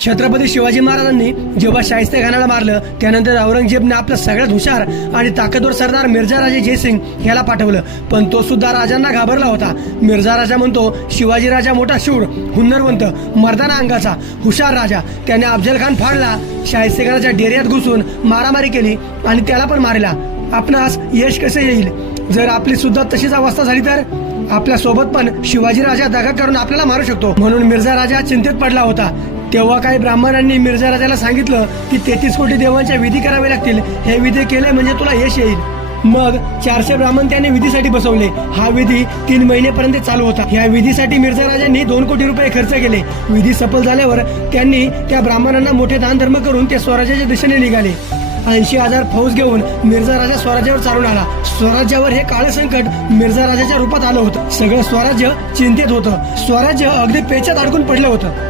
छत्रपती शिवाजी महाराजांनी जेव्हा शाहिस्ते खानाला मारलं त्यानंतर औरंगजेबने आपला सगळ्यात हुशार आणि ताकदवर सरदार मिर्झा राजे जयसिंग याला पाठवलं, पण तो सुद्धा राजांना घाबरला होता. मिर्झा राजा म्हणतो शिवाजी राजा मोठा शूर, हुन्नरवंत, मर्दाना अंगाचा, हुशार राजा. त्याने अफजल खान फाडला, शाहिस्ते खानाच्या डेऱ्यात घुसून मारामारी केली आणि त्याला पण मारला. आपणास यश कसे येईल जर आपली सुद्धा तशीच अवस्था झाली तर? आपल्या सोबत पण शिवाजी राजा दगा करून आपल्याला मारू शकतो. म्हणून मिर्झा राजा चिंतेत पडला होता. तेव्हा काही ब्राह्मणांनी मिर्झा राजाला सांगितलं की 33 कोटी देवांच्या विधी करावे लागतील, हे विधी केले म्हणजे तुला यश येईल. मग 400 ब्राह्मण त्याने विधीसाठी बसवले. हा विधी 3 महिनेपर्यंत चालू होता. या विधीसाठी मिर्झा राजांनी 2 कोटी रुपये खर्च केले. विधी सफल झाल्यावर त्यांनी त्या ब्राह्मणांना मोठे दान धर्म करून ते स्वराज्याच्या दिशेने निघाले. 80,000 फौज घेऊन मिर्झा राजा स्वराज्यावर चालून आला. स्वराज्यावर हे काळे संकट मिर्झा राजाच्या रूपात आलं होतं. सगळं स्वराज्य चिंतेत होतं. स्वराज्य अगदी पेचात अडकून पडलं होतं.